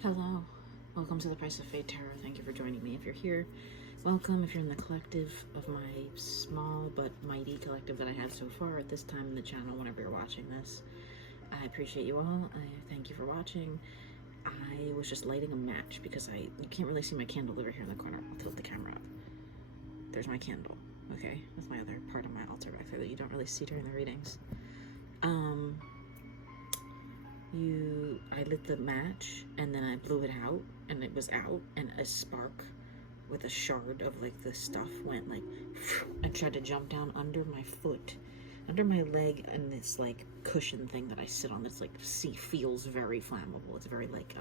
Hello, welcome to the Price of Fate Tarot. Thank you for joining me. If you're here, welcome. If you're in the collective of my small but mighty collective that I have so far at this time in the channel, whenever you're watching this, I appreciate you all. I thank you for watching. I was just lighting a match because you can't really see my candle over here in the corner. I'll tilt the camera up. There's my candle, okay? That's my other part of my altar back there that you don't really see during the readings. I lit the match and then I blew it out and it was out, and a spark with a shard of like the stuff went like and tried to jump down under my foot, under my leg, and this like cushion thing that I sit on that's like feels very flammable. It's very like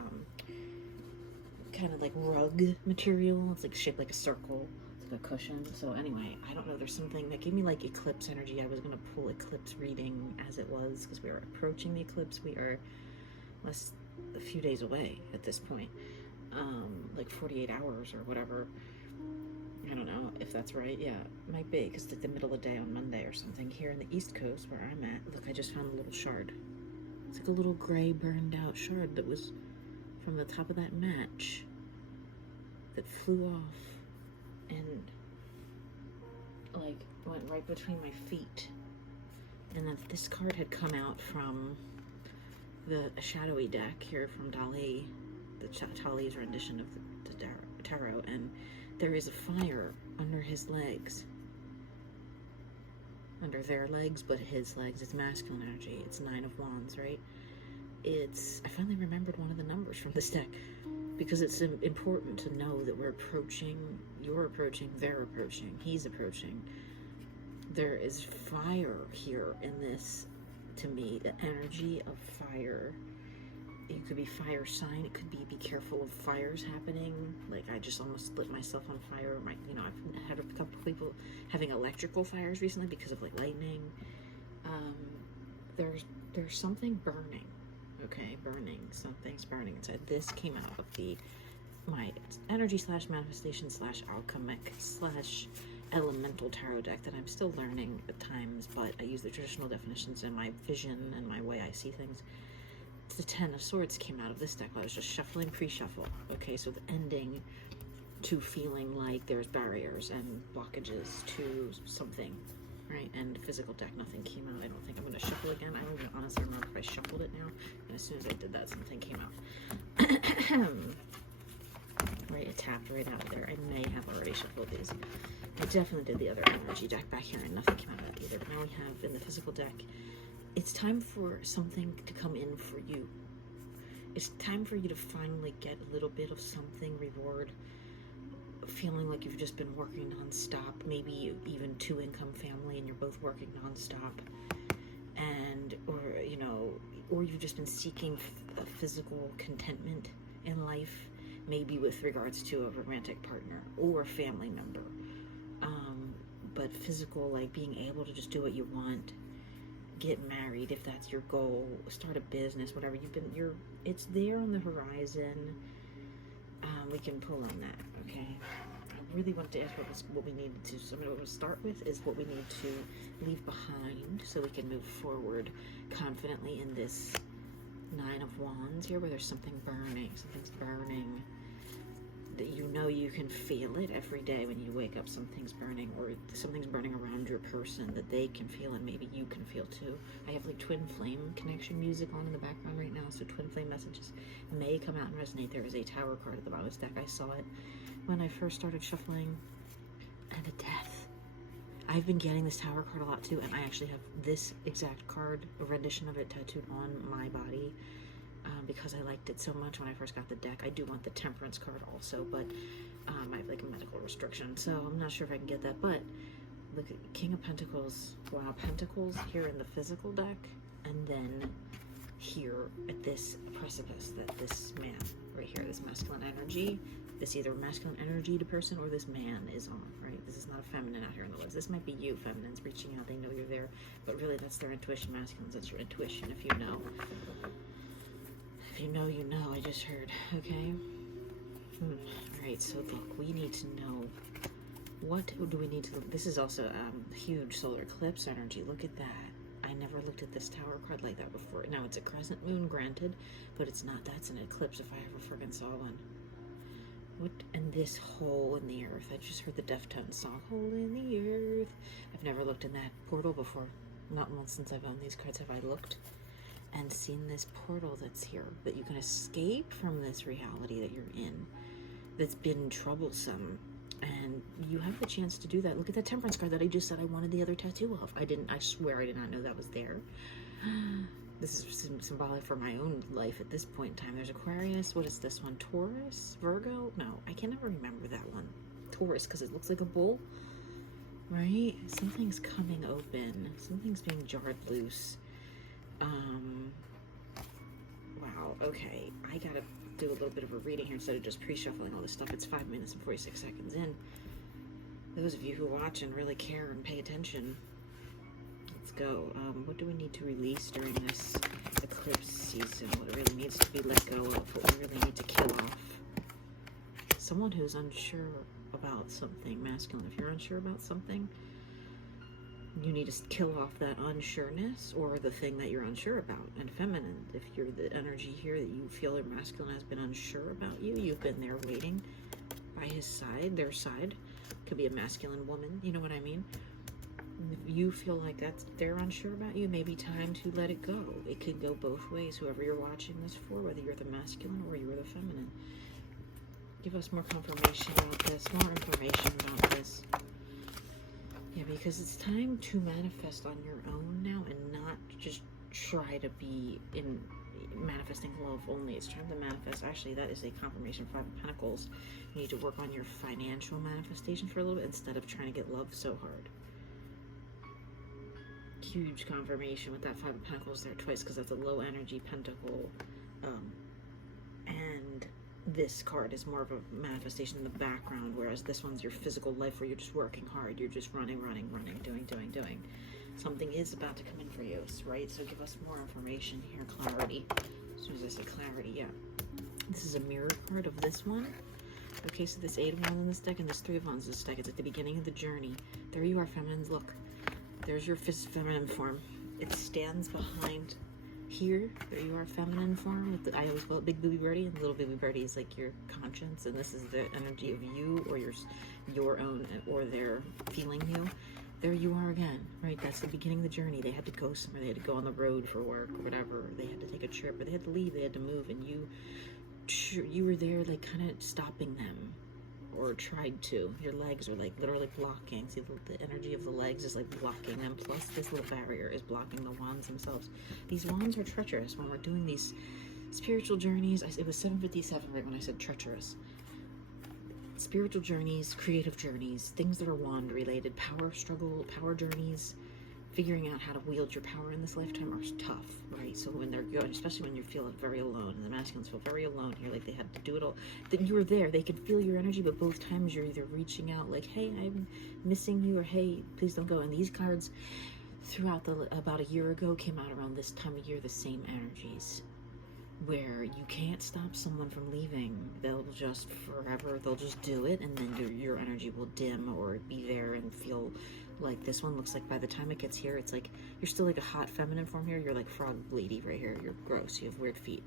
kind of like rug material. It's like shaped like a circle. It's like a cushion. So anyway, I don't know, there's something that gave me like eclipse energy. I was gonna pull eclipse reading as it was because we are approaching the eclipse. We are a few days away at this point, like 48 hours or whatever. I don't know if that's right. Yeah, it might be, because it's like the middle of the day on Monday or something here in the East Coast where I'm at. Look, I just found a little shard. It's like a little gray burned out shard that was from the top of that match that flew off and like went right between my feet. And then this card had come out from the shadowy deck here from Dali, Tali's rendition of the tarot, and there is a fire under his legs, under their legs, but his legs. It's masculine energy. It's 9 of Wands, right? I finally remembered one of the numbers from this deck because it's important to know that we're approaching, you're approaching, they're approaching, he's approaching. There is fire here in this. To me, the energy of fire. It could be fire sign. It could be careful of fires happening. Like I just almost lit myself on fire. I've had a couple people having electrical fires recently because of like lightning. There's something burning. Okay, burning. Something's burning inside. This came out of my energy / manifestation / alchemic / elemental tarot deck that I'm still learning at times, but I use the traditional definitions in my vision and my way I see things. The 10 of Swords came out of this deck while I was just shuffling pre-shuffle. Okay, so the ending to feeling like there's barriers and blockages to something, right? And physical deck, nothing came out. I don't think I'm going to shuffle again. I don't even honestly remember if I shuffled it now. And as soon as I did that, something came out. Right, it tapped right out there. I may have already shuffled these. I definitely did the other energy deck back here and nothing came out of that either. But now we have in the physical deck, it's time for something to come in for you. It's time for you to finally get a little bit of something, reward, feeling like you've just been working non-stop, maybe even 2-income family and you're both working non-stop, and or you've just been seeking a physical contentment in life, maybe with regards to a romantic partner or a family member, but physical, like being able to just do what you want, get married if that's your goal, start a business, whatever it's there on the horizon. We can pull on that. Okay, I really wanted to ask what we needed to. So what we'll start with is what we need to leave behind so we can move forward confidently in this 9 of Wands here, where there's something's burning, that you can feel it every day when you wake up. Something's burning, or something's burning around your person that they can feel, and maybe you can feel too. I have like twin flame connection music on in the background right now, so twin flame messages may come out and resonate. There is a tower card at the bottom of this deck. I saw it when I first started shuffling, and a death. I've been getting this tower card a lot too, and I actually have this exact card, a rendition of it, tattooed on my body. Because I liked it so much when I first got the deck. I do want the Temperance card also, but I have like a medical restriction, so I'm not sure if I can get that. But look at King of Pentacles, wow, Pentacles here in the physical deck, and then here at this precipice that this man right here, this masculine energy, this either masculine energy to person or this man is on, right? This is not a feminine out here in the woods. This might be you, feminines, reaching out. They know you're there, but really that's their intuition. Masculines, that's your intuition, if you know. If you know, you know. I just heard. Okay. Alright, so look, we need to know, what do we need to look? This is also huge solar eclipse energy. Look at that. I never looked at this Tower card like that before. Now, it's a crescent moon, granted, but it's not. That's an eclipse if I ever friggin' saw one. What? And this hole in the earth. I just heard the Deftones song, Hole in the Earth. I've never looked in that portal before. Not once since I've owned these cards have I looked and seen this portal that's here. That you can escape from this reality that you're in that's been troublesome. And you have the chance to do that. Look at that Temperance card that I just said I wanted the other tattoo of. I swear I did not know that was there. This is symbolic for my own life at this point in time. There's Aquarius. What is this one? Taurus? Virgo? No, I can never remember that one. Taurus, because it looks like a bull. Right? Something's coming open. Something's being jarred loose. Wow, okay. I gotta do a little bit of a reading here instead of just pre-shuffling all this stuff. It's 5 minutes and 46 seconds in. Those of you who watch and really care and pay attention, let's go. What do we need to release during this eclipse season? What really needs to be let go of? What we really need to kill off? Someone who's unsure about something, masculine. If you're unsure about something, you need to kill off that unsureness or the thing that you're unsure about. And feminine, if you're the energy here that you feel your masculine has been unsure about you, you've been there waiting by his side, their side. Could be a masculine woman, you know what I mean? If you feel like they're unsure about you, maybe time to let it go. It could go both ways, whoever you're watching this for, whether you're the masculine or you're the feminine. Give us more confirmation about this, more information about this. Yeah, because it's time to manifest on your own now and not just try to be in manifesting love only. It's time to manifest. Actually, that is a confirmation. 5 of Pentacles. You need to work on your financial manifestation for a little bit instead of trying to get love so hard. Huge confirmation with that 5 of Pentacles there twice, because that's a low energy pentacle. And this card is more of a manifestation in the background, whereas this one's your physical life where you're just working hard. You're just running, doing. Something is about to come in for you, right? So give us more information here, clarity. As soon as I say clarity, yeah. This is a mirror card of this one. Okay, so this 8 of Wands in this deck and this 3 of Wands in this deck. It's at the beginning of the journey. There you are, feminines. Look. There's your feminine form. It stands behind here. There you are, feminine form. With the, I always call it Big Booby Birdie, and Little Baby Birdie is like your conscience, and this is the energy of you or your own, or their feeling you. There you are again, right? That's the beginning of the journey. They had to go somewhere. They had to go on the road for work or whatever. They had to take a trip, or they had to leave. They had to move, and you were there, like kind of stopping them. Or tried to. Your legs are like literally blocking. See, the energy of the legs is like blocking them. Plus, this little barrier is blocking the wands themselves. These wands are treacherous. When we're doing these spiritual journeys, it was 7:57 right when I said treacherous. Spiritual journeys, creative journeys, things that are wand related, power struggle, power journeys, figuring out how to wield your power in this lifetime are tough, right? So when they're going, especially when you feel very alone, and the masculines feel very alone here, like they had to do it all, that you were there, they could feel your energy, but both times you're either reaching out like, hey, I'm missing you, or hey, please don't go. And these cards throughout about a year ago came out around this time of year, the same energies, where you can't stop someone from leaving. They'll just forever, they'll just do it, and then your energy will dim or be there and feel like this one looks like by the time it gets here, it's like you're still like a hot feminine form here. You're like frog lady right here. You're gross. You have weird feet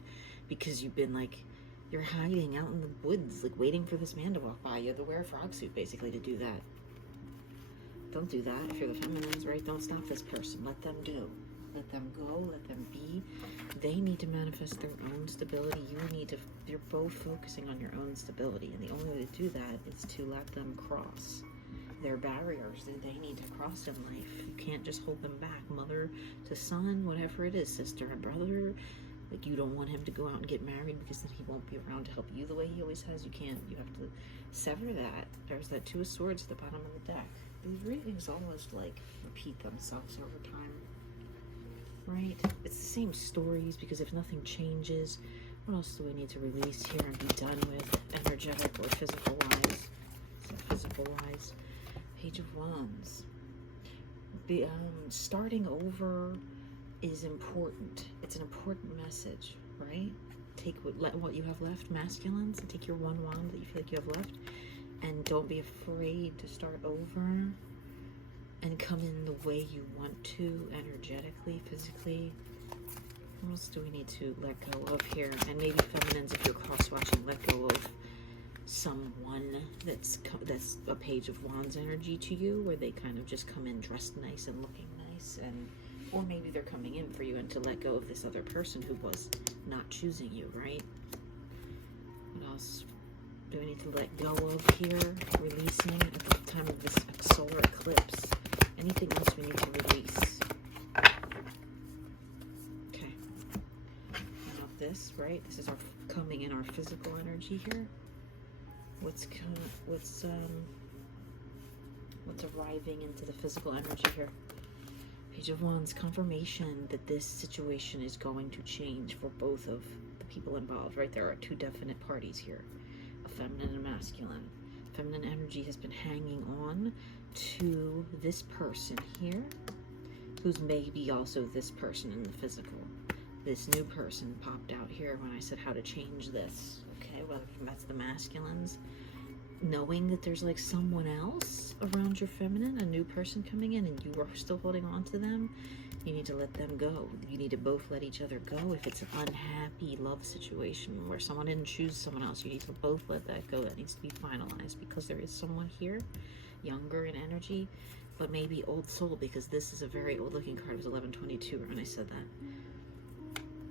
because you've been like, you're hiding out in the woods, like waiting for this man to walk by. You have to wear a frog suit basically to do that. Don't do that if you're the feminines, right? Don't stop this person. Let them do. Let them go. Let them be. They need to manifest their own stability. You're both focusing on your own stability, and the only way to do that is to let them cross their barriers that they need to cross in life. You can't just hold them back. Mother to son, whatever it is, sister and brother. Like, you don't want him to go out and get married because then he won't be around to help you the way he always has. You can't. You have to sever that. There's that 2 of Swords at the bottom of the deck. These readings almost like repeat themselves over time, right? It's the same stories, because if nothing changes, what else do we need to release here and be done with, energetic or physical wise? So physical wise. Page of Wands. Starting over is important. It's an important message, right? Take what you have left, masculines, and take your 1 wand that you feel like you have left, and don't be afraid to start over. and come in the way you want to, energetically, physically. What else do we need to let go of here? And maybe feminines, if you're cross-watching, let go of someone that's a Page of Wands energy to you, where they kind of just come in dressed nice and looking nice, and or maybe they're coming in for you, and to let go of this other person who was not choosing you, right? What else do we need to let go of here? Releasing at the time of this solar eclipse. Anything else we need to release? Okay. Now this, right? This is our coming in our physical energy here. What's arriving into the physical energy here? Page of Wands, confirmation that this situation is going to change for both of the people involved, right? There are two definite parties here, a feminine and masculine. Feminine energy has been hanging on to this person here, who's maybe also this person in the physical. This new person popped out here when I said how to change this. Okay, well, that's the masculines. Knowing that there's like someone else around your feminine, a new person coming in, and you are still holding on to them, you need to let them go. You need to both let each other go. If it's an unhappy love situation where someone didn't choose someone else, you need to both let that go. That needs to be finalized, because there is someone here, younger in energy, but maybe old soul, because this is a very old looking card. It was 1122 when I said that.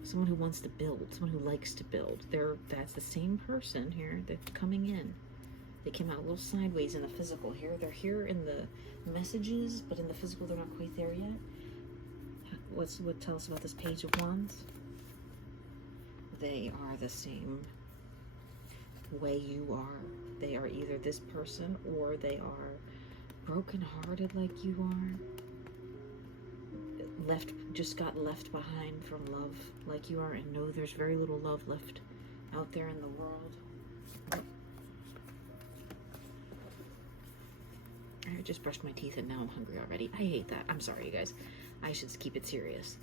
Someone who wants to build, someone who likes to build. That's the same person here that's coming in. They came out a little sideways in the physical here. They're here in the messages, but in the physical they're not quite there yet. What tell us about this Page of Wands? They are the same way you are. They are either this person, or they are broken-hearted like you are. Just got left behind from love like you are, and know there's very little love left out there in the world. I just brushed my teeth and now I'm hungry already. I hate that. I'm sorry, you guys. I should keep it serious.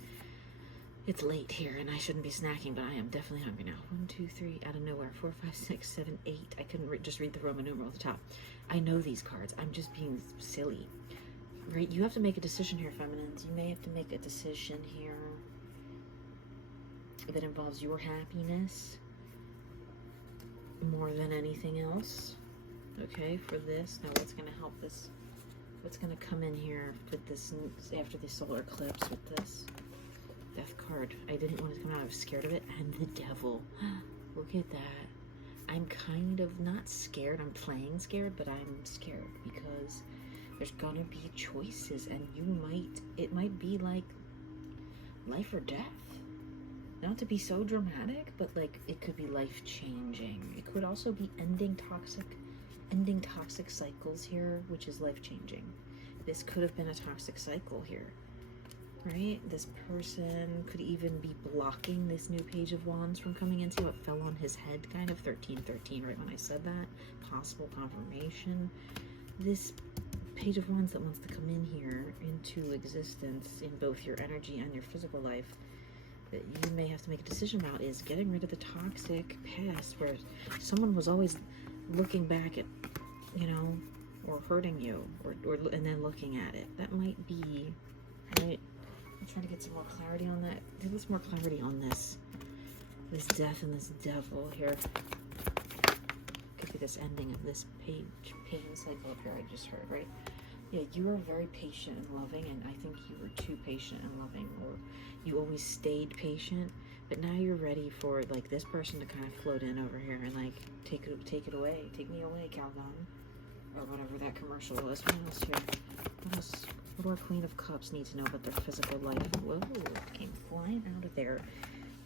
It's late here and I shouldn't be snacking, but I am definitely hungry now. 1, 2, 3, out of nowhere. 4, 5, 6, 7, 8. I couldn't just read the Roman numeral at the top. I know these cards. I'm just being silly. Right? You have to make a decision here, feminines. You may have to make a decision here that involves your happiness more than anything else. Okay, for this. Now what's going to help this? What's going to come in here with this after the solar eclipse with this death card? I didn't want it to come out. I was scared of it. And the devil. Look at that. I'm kind of not scared. I'm playing scared, but I'm scared because there's going to be choices, and it might be like life or death. Not to be so dramatic, but like it could be life-changing. It could also be ending toxic cycles here, which is life-changing. This could have been a toxic cycle here, right? This person could even be blocking this new Page of Wands from coming in. See how it fell on his head, kind of 1313, right when I said that. Possible confirmation. This Page of Wands that wants to come in here into existence in both your energy and your physical life, that you may have to make a decision about, is getting rid of the toxic past where someone was always looking back at, or hurting you, or and then looking at it. That might be, right? I'm trying to get some more clarity on that. Give us more clarity on this death and this devil here. Could be this ending of this pain cycle up here I just heard, right? Yeah, you are very patient and loving, and I think you were too patient and loving, or you always stayed patient, but now you're ready for like this person to kind of float in over here and like take it away. Take me away, Calgon. Or whatever that commercial was. What else here? What do our Queen of Cups need to know about their physical life? Whoa, it came flying out of there.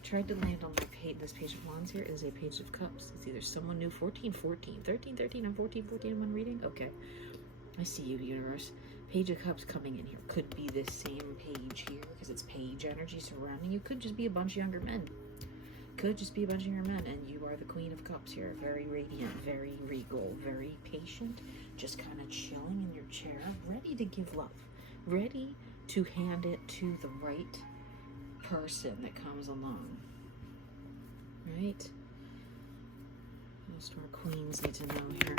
Tried to land on this Page of Wands here is a Page of Cups. It's either someone new, 14, 14, 13, 13, and 14, 14 in one reading. Okay. I see you, universe. Page of Cups coming in here. Could be this same page here, because it's page energy surrounding you. Could just be a bunch of younger men. Could just be a bunch of younger men, and you are the Queen of Cups here. Very radiant, very regal, very patient, just kind of chilling in your chair, ready to give love. Ready to hand it to the right person that comes along. Right? Most of our queens need to know here.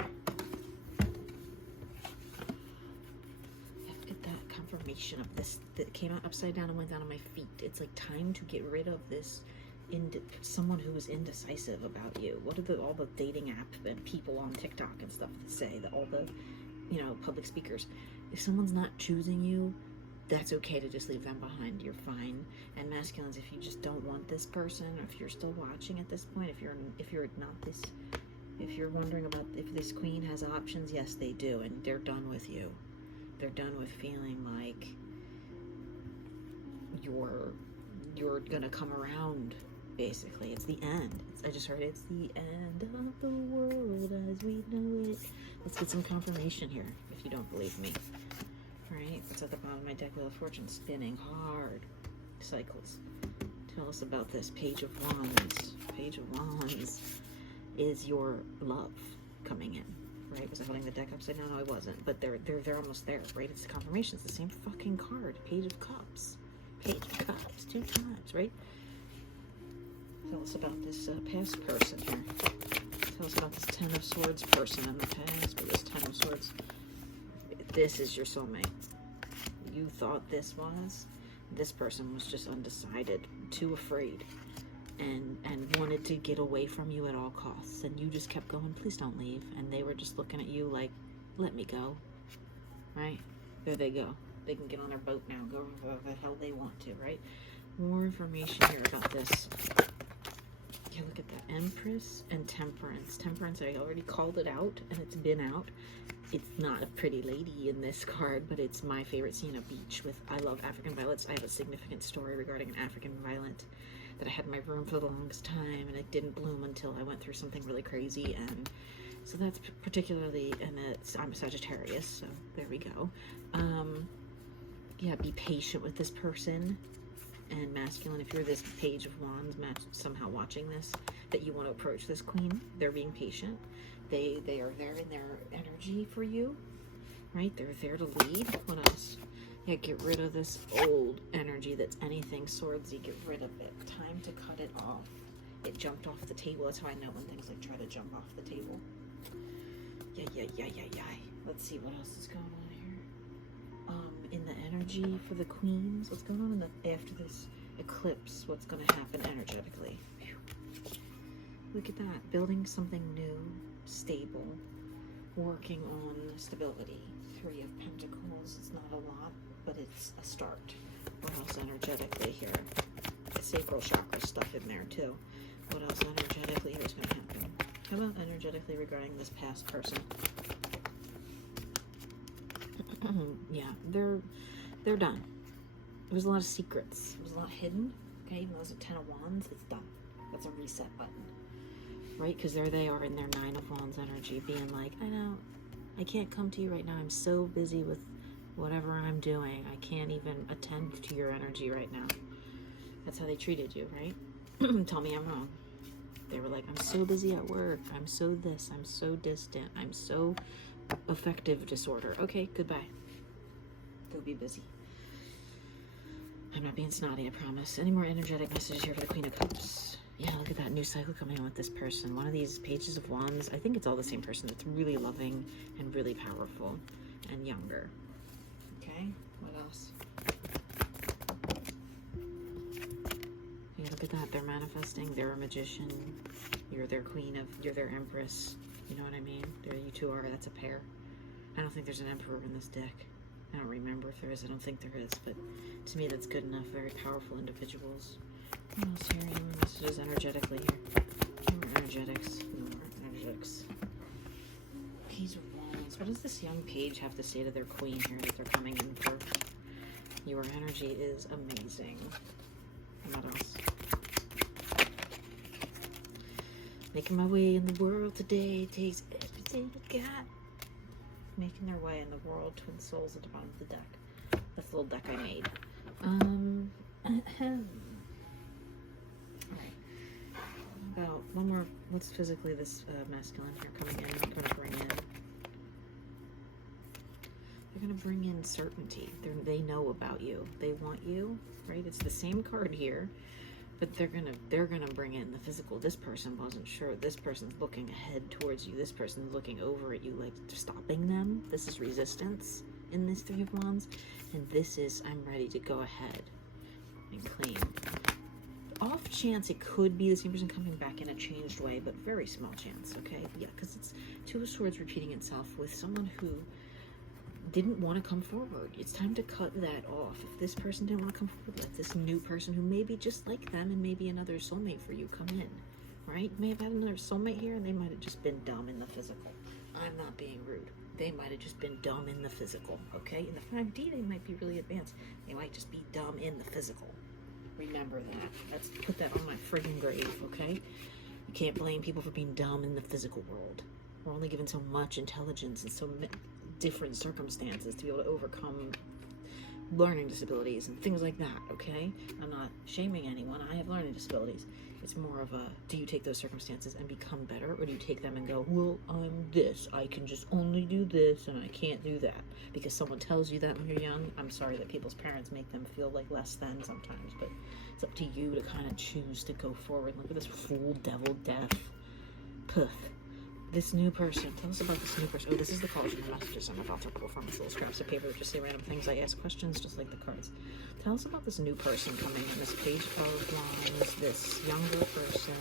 Get that confirmation of this that came out upside down and went down on my feet. It's like time to get rid of this someone who is indecisive about you. What are all the dating app and people on TikTok and stuff that say that all the, you know, public speakers, if someone's not choosing you, that's okay to just leave them behind. You're fine. And masculines, if you just don't want this person, or if you're still watching at this point, if you're wondering about if this queen has options, yes, they do, and they're done with you. They're done with feeling like you're gonna come around. Basically, it's the end. I just heard it's the end of the world as we know it. Let's get some confirmation here, if you don't believe me. Right? It's at the bottom of my deck, Wheel of Fortune, spinning hard cycles. Tell us about this. Page of Wands. Page of Wands is your love coming in. Right? Was I holding the deck upside down? No, I wasn't. But they're almost there. Right? It's the confirmation. It's the same fucking card. Page of Cups. Page of Cups. 2 times. Right? Tell us about this past person here. Tell us about this Ten of Swords person in the past, or this Ten of Swords. This is your soulmate. You thought this was. This person was just undecided, too afraid, and wanted to get away from you at all costs. And you just kept going, please don't leave. And they were just looking at you like, let me go. Right? There they go. They can get on their boat now, go wherever the hell they want to, right? More information here about this. Yeah, look at that. Empress and Temperance. Temperance, I already called it out, and it's been out. It's not a pretty lady in this card, but it's my favorite scene, a beach with, I love African violets. I have a significant story regarding an African violet that I had in my room for the longest time, and it didn't bloom until I went through something really crazy, and so that's particularly, and I'm a Sagittarius, so there we go. Yeah, be patient with this person. And masculine, if you're this Page of Wands somehow watching this, that you want to approach this queen, they're being patient. They are there in their energy for you, right? They're there to lead. What else? Yeah, get rid of this old energy that's anything swordsy. Get rid of it. Time to cut it off. It jumped off the table. That's how I know when things like try to jump off the table. Yeah. Let's see what else is going on here. In the energy for the queens, what's going on after this eclipse? What's going to happen energetically? Whew. Look at that. Building something new, stable, working on stability. 3 of Pentacles. It's not a lot, but it's a start. What else energetically here? Sacral chakra stuff in there too. What else energetically here is going to happen? How about energetically regarding this past person? Yeah, they're done. There was a lot of secrets. It was a lot hidden. Okay, even though it's a 10 of Wands, it's done. That's a reset button. Right? Because there they are in their 9 of Wands energy, being like, I know, I can't come to you right now. I'm so busy with whatever I'm doing. I can't even attend to your energy right now. That's how they treated you, right? Tell me I'm wrong. They were like, I'm so busy at work. I'm so this. I'm so distant. I'm so affective disorder. Okay, goodbye. Go be busy. I'm not being snotty, I promise. Any more energetic messages here for the Queen of Cups? Yeah, look at that new cycle coming on with this person. One of these Pages of Wands, I think it's all the same person that's really loving and really powerful and younger. Okay, what else? Yeah, look at that. They're manifesting. They're a magician. You're their queen you're their empress. You know what I mean? You two are. That's a pair. I don't think there's an emperor in this deck. I don't remember if there is. I don't think there is. But to me, that's good enough. Very powerful individuals. What else here? Any more messages energetically here? More energetics. More energetics. Page of Wands. What does this young page have to say to their queen here that they're coming in for? Your energy is amazing. And what else? Making my way in the world today takes everything I got. Making their way in the world, twin souls at the bottom of the deck. The full deck I made. Alright. About one more. What's physically this masculine here coming in? Gonna bring in. They're gonna bring in certainty. They know about you. They want you, right? It's the same card here. But they're gonna bring in the physical. This person wasn't sure. This person's looking ahead towards you. This person's looking over at you, like stopping them. This is resistance. in this Three of Wands, and this is, I'm ready to go ahead and claim. Off chance it could be the same person coming back in a changed way, but very small chance, okay? Yeah, because it's Two of Swords repeating itself with someone who didn't want to come forward. It's time to cut that off. If this person didn't want to come forward, let this new person who may be just like them and maybe another soulmate for you come in, right? You may have had another soulmate here and they might have just been dumb in the physical. I'm not being rude. They might have just been dumb in the physical, okay? In the 5D, they might be really advanced. They might just be dumb in the physical. Remember that. Let's put that on my friggin' grave, okay? You can't blame people for being dumb in the physical world. We're only given so much intelligence and so different circumstances to be able to overcome learning disabilities and things like that, okay? I'm not shaming anyone. I have learning disabilities. It's more of a, do you take those circumstances and become better, or do you take them and go, well, I'm this. I can just only do this and I can't do that. Because someone tells you that when you're young. I'm sorry that people's parents make them feel like less than sometimes, but it's up to you to kind of choose to go forward. Look at this fool, devil, death. Puff. This new person. Tell us about this new person. Oh, this is the college and the messages I'm about to pull from this little scraps of paper. Just say random things. I ask questions just like the cards. Tell us about this new person coming in. This Page of Wands. This younger person.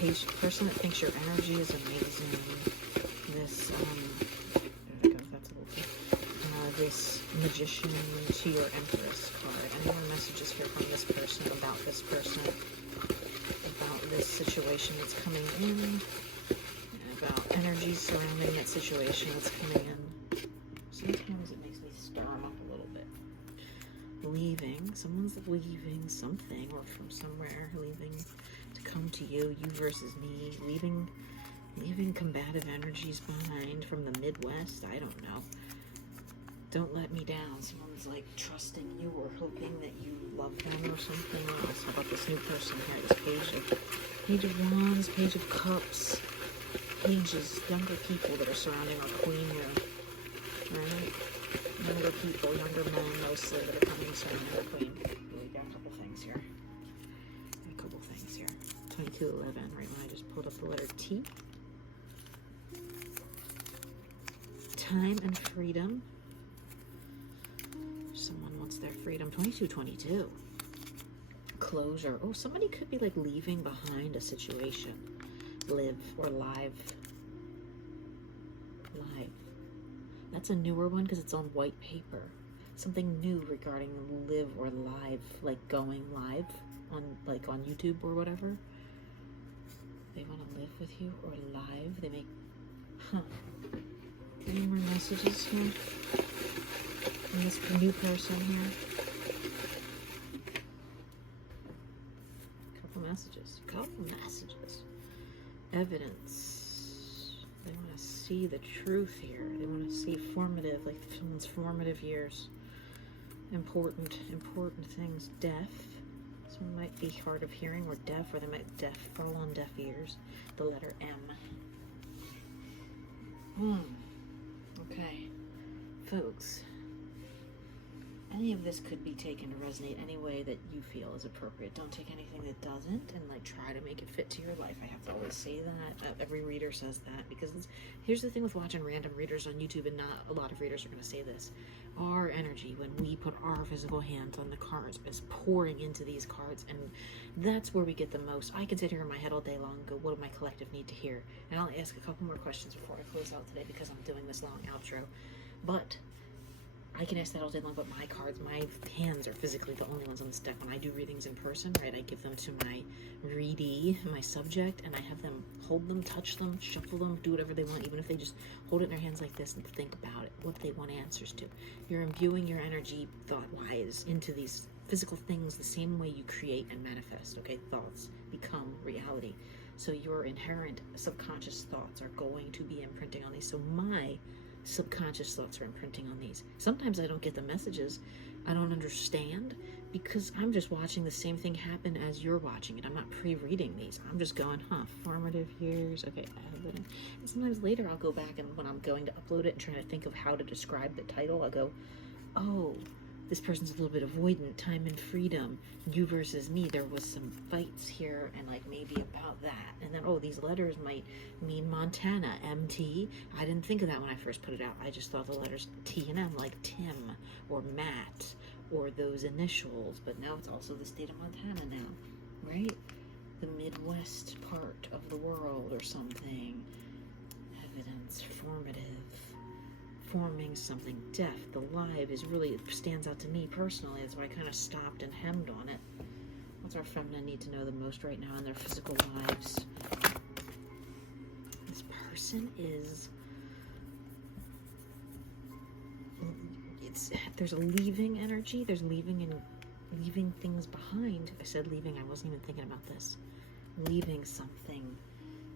This person that thinks your energy is amazing. This, there it goes. That's a little thing. This Magician to your Empress card. Any more messages here from this person about this person? About this situation that's coming in? About energy surrounding that situation that's coming in. Sometimes it makes me stir them up a little bit. Leaving. Someone's leaving something or from somewhere. Leaving to come to you. You versus me. Leaving combative energies behind from the Midwest. I don't know. Don't let me down. Someone's like trusting you or hoping that you love them or something else. How about this new person here? This Page of Wands, Page of Cups. Pages, younger people that are surrounding our queen here, right? Younger people, younger men mostly that are coming surrounding our queen. We got a couple things here. 2211, right when I just pulled up the letter T. Time and freedom. Someone wants their freedom. 2222. Closure. Oh, somebody could be like leaving behind a situation. Live or live. That's a newer one because it's on white paper. Something new regarding live or live, like going live on YouTube or whatever. They want to live with you or live. They make, Any more messages here? From this new person here. Couple messages. Evidence. They want to see the truth here. They want to see formative, like someone's formative years. Important things. Deaf. Someone might be hard of hearing or deaf, or they might fall on deaf ears. The letter M. Okay. Folks. Any of this could be taken to resonate any way that you feel is appropriate. Don't take anything that doesn't and like try to make it fit to your life. I have to always say that. Every reader says that because here's the thing with watching random readers on YouTube, and not a lot of readers are going to say this. Our energy, when we put our physical hands on the cards, is pouring into these cards, and that's where we get the most. I can sit here in my head all day long and go, what do my collective need to hear? And I'll ask a couple more questions before I close out today because I'm doing this long outro. But I can ask that all day long, but my cards, my hands are physically the only ones on this deck. When I do readings in person, right, I give them to my readee, my subject, and I have them hold them, touch them, shuffle them, do whatever they want, even if they just hold it in their hands like this and think about it, what they want answers to. You're imbuing your energy thought-wise into these physical things the same way you create and manifest, okay? Thoughts become reality. So your inherent subconscious thoughts are going to be imprinting on these. So my subconscious thoughts are imprinting on these. Sometimes I don't get the messages. I don't understand because I'm just watching the same thing happen as you're watching it. I'm not pre-reading these. I'm just going, formative years. Okay, and sometimes later I'll go back, and when I'm going to upload it and trying to think of how to describe the title, I'll go, oh, This person's a little bit avoidant, time and freedom, you versus me. There was some fights here and like maybe about that. And then, oh, these letters might mean Montana, MT. I didn't think of that when I first put it out. I just thought the letters T and M, like Tim or Matt or those initials. But now it's also the state of Montana now, right? The Midwest part of the world or something. Evidence, formative. Forming something. Deaf, the live is really, it stands out to me personally. That's why I kind of stopped and hemmed on it. What's our feminine need to know the most right now in their physical lives? This person is, there's a leaving energy. There's leaving and leaving things behind. I said leaving, I wasn't even thinking about this. Leaving something.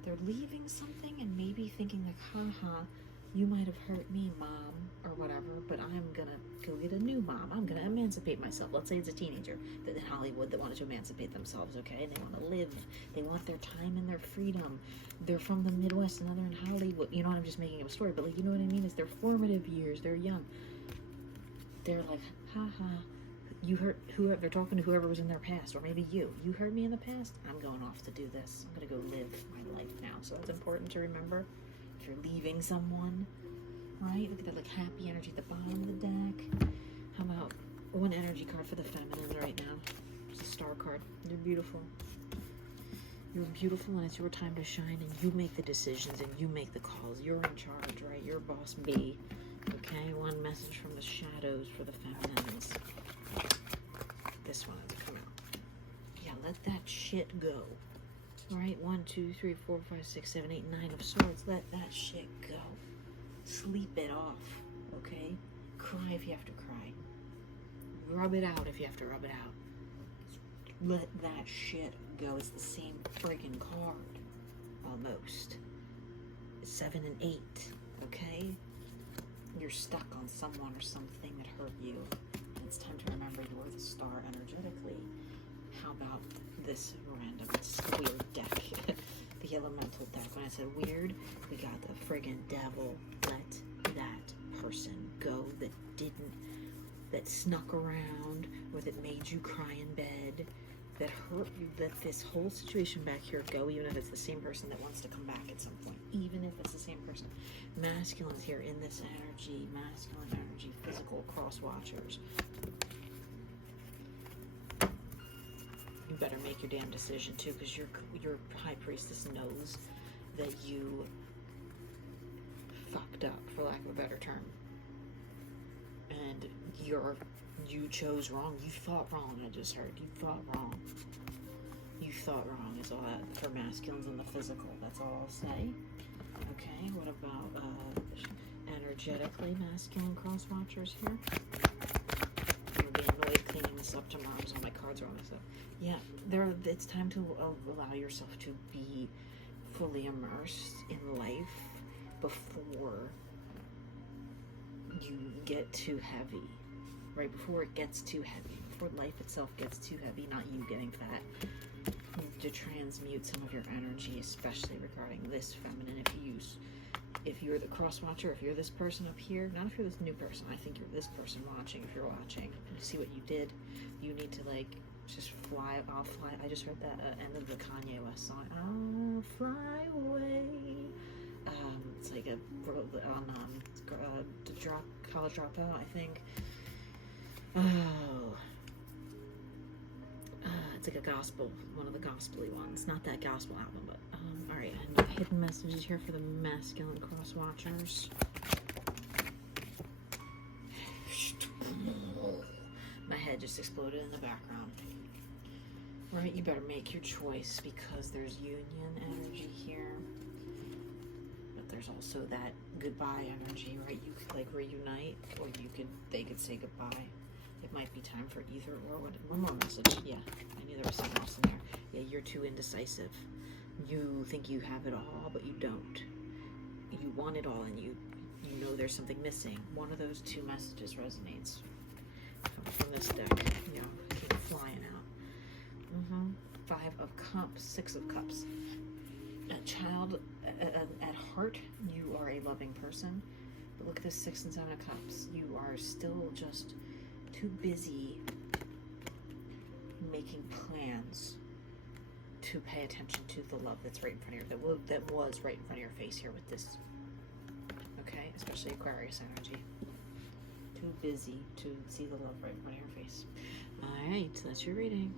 They're leaving something and maybe thinking like, haha, you might have hurt me, mom, or whatever, but I'm gonna go get a new mom. I'm gonna emancipate myself. Let's say it's a teenager that in Hollywood that wanted to emancipate themselves, okay? They want to live. They want their time and their freedom. They're from the Midwest and they're in Hollywood. You know what? I'm just making up a story, but like, you know what I mean? It's their formative years. They're young. They're like, haha, you hurt whoever. They're talking to whoever was in their past, or maybe you. You hurt me in the past. I'm going off to do this. I'm gonna go live my life now. So that's important to remember. If you're leaving someone, right? Look at that like happy energy at the bottom of the deck. How about one energy card for the feminine right now? It's a star card. You're beautiful. You're beautiful and it's your time to shine and you make the decisions and you make the calls. You're in charge, right? You're boss B. Okay, one message from the shadows for the feminines. This one has to come out. Yeah, let that shit go. Alright, 1, 2, 3, 4, 5, 6, 7, 8, 9 of swords. Let that shit go. Sleep it off, okay? Cry if you have to cry. Rub it out if you have to rub it out. Let that shit go. It's the same friggin' card, almost. 7 and 8, okay? You're stuck on someone or something that hurt you. And it's time to remember you're the star energetically. How about this randomness weird deck? The elemental deck. When I said weird, we got the friggin' devil. Let that person go that snuck around, or that made you cry in bed, that hurt you. Let this whole situation back here go, even if it's the same person that wants to come back at some point. Even if it's the same person. Masculine's here in this energy. Masculine energy. Physical cross watchers. You better make your damn decision too, because your high priestess knows that you fucked up, for lack of a better term, and you chose wrong. You thought wrong. I just heard you thought wrong. You thought wrong is all that for masculines in the physical. That's all I'll say. Okay. What about energetically masculine cross watchers here? I'm being annoyed cleaning this up tomorrow because all my cards are all messed up. Yeah, it's time to allow yourself to be fully immersed in life before you get too heavy, right? Before it gets too heavy, before life itself gets too heavy, not you getting fat. To transmute some of your energy, especially regarding this feminine. If you're the cross watcher, if you're this person up here, not if you're this new person, I think you're this person watching, if you're watching, and see what you did, you need to like, just fly, I'll fly, I just heard that end of the Kanye West song, I'll fly away, it's like College Dropout, I think, it's like a gospel, one of the gospel-y ones, not that gospel album, but, alright, and hidden messages here for the masculine cross watchers. My head just exploded in the background. Right, you better make your choice because there's union energy here. But there's also that goodbye energy, right? You could like reunite, or they could say goodbye. It might be time for either or. One more message. Yeah, I knew there was something else in there. Yeah, you're too indecisive. You think you have it all, but you don't. You want it all, and you know there's something missing. One of those two messages resonates from this deck. Yeah, keep flying out. 5 of Cups, 6 of Cups. A child, at heart, you are a loving person. But look at this 6 and 7 of Cups. You are still just Too busy making plans to pay attention to the love that's right in front of you, that was right in front of your face here with this. Okay, especially Aquarius energy. Too busy to see the love right in front of your face. All right, so that's your reading.